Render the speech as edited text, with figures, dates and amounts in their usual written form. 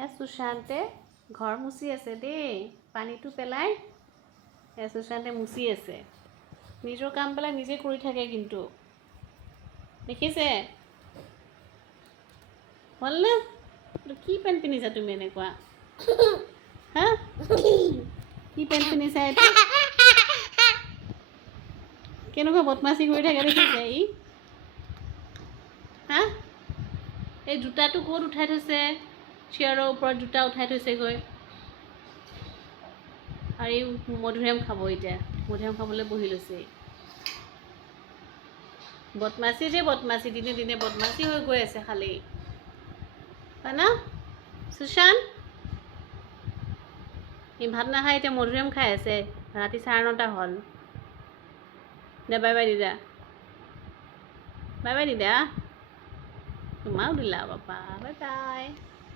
এয়া সুশান্তে ঘৰ মুচি আছে দেই পানীটো পেলাই এয়া সুশান্তে মুচি আছে নিজৰ কাম পেলাই নিজে কৰি থাকে কিন্তু দেখিছে হ'লনে কি পেণ্ট পিন্ধিছা তুমি এনেকুৱা হা কি পেণ্ট পিন্ধিছা এইটো কেনেকুৱা বদমাচি কৰি থাকে দেখিছে ই হা এই জোতাটো ক'ত উঠাই থৈছে চেয়াৰৰ ওপৰত জোতা উঠাই থৈছেগৈ আৰু এই মধুৰিআম খাব এতিয়া মধুৰিআম খাবলৈ বহি লৈছে বদমাচি যে বদমাচি দিনে দিনে বদমাচি হৈ গৈ আছে খালি হয় না সুশান্ত ই ভাত নাখায় এতিয়া মধুৰিআম খাই আছে ৰাতি 9:30 হ'ল দে বাই বাই দিদা বাই বাই দিদা তোমাও দিলা বাবা বাই বাই